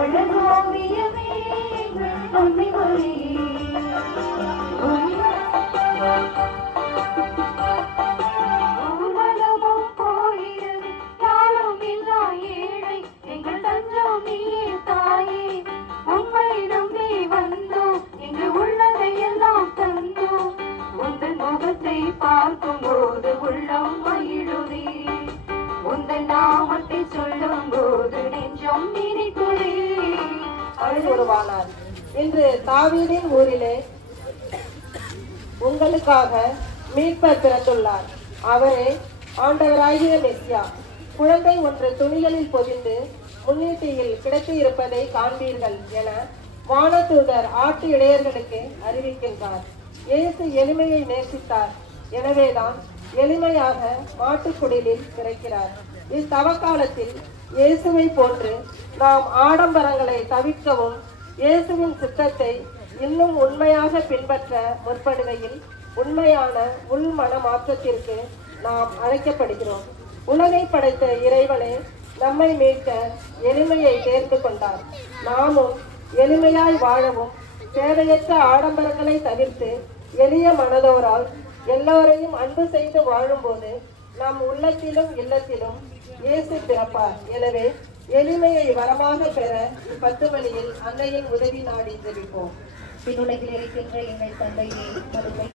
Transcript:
அழகோவியமே அன்னை மரியே ஊர்வலமும் போயிரு யாரும் இல்லா ஏழை எங்கள் தஞ்சம் நீயே தாயே உம்மை நம்பி வந்தோம் இங்கு உள்ளதை எல்லாம் தந்தோம் உந்தன் முகத்தை பார்க்கும் போது உள்ளம் மகிழுதே உந்தன் நாமத்தை சொல்லும் போது நெஞ்சம் நினைக்குதே. உருவானார். இன்று தாவீதின் ஊரிலே உங்களுக்காக மீட்பர் பிறந்துள்ளார். அவரே ஆண்டவராகிய மெசியா. குழந்தை ஒன்று துணிகளில் பொதிந்து முன்னீட்டியில் கிடத்தி இருப்பதை காண்பீர்கள் என வானதூதர் ஆட்டு இடையர்களுக்கு அறிவிக்கின்றார். இயேசு எளிமையை நேசித்தார். எனவேதான் எளிமையாக மாட்டுக்குடிலில் பிறக்கிறார். இத்தவக்காலத்தில் இயேசுவை போன்று நாம் ஆடம்பரங்களை தவிர்க்கவும் இயேசுவின் சித்தத்தை இன்னும் உண்மையாக பின்பற்ற முற்படுகையில் உண்மையான உள் மன மாற்றத்திற்கு நாம் அழைக்கப்படுகிறோம். உலகை படைத்த இறைவனே நம்மை மீட்க எளிமையை தேர்ந்து கொண்டார். நாமும் எளிமையாய் வாழவும் தேவையற்ற ஆடம்பரங்களை தவிர்த்து எளிய மனதோரால் எல்லோரையும் அன்பு செய்து வாழும்போது நம் உள்ளத்திலும் இல்லத்திலும் இயேசு பிறப்பார். எனவே எளிமையை வரமாக பெற 10 மணியில் அன்னையின் உதவி நாடி ஜெபிப்போம். பின்னுலகில் இருக்கின்ற எங்கள் தந்தையே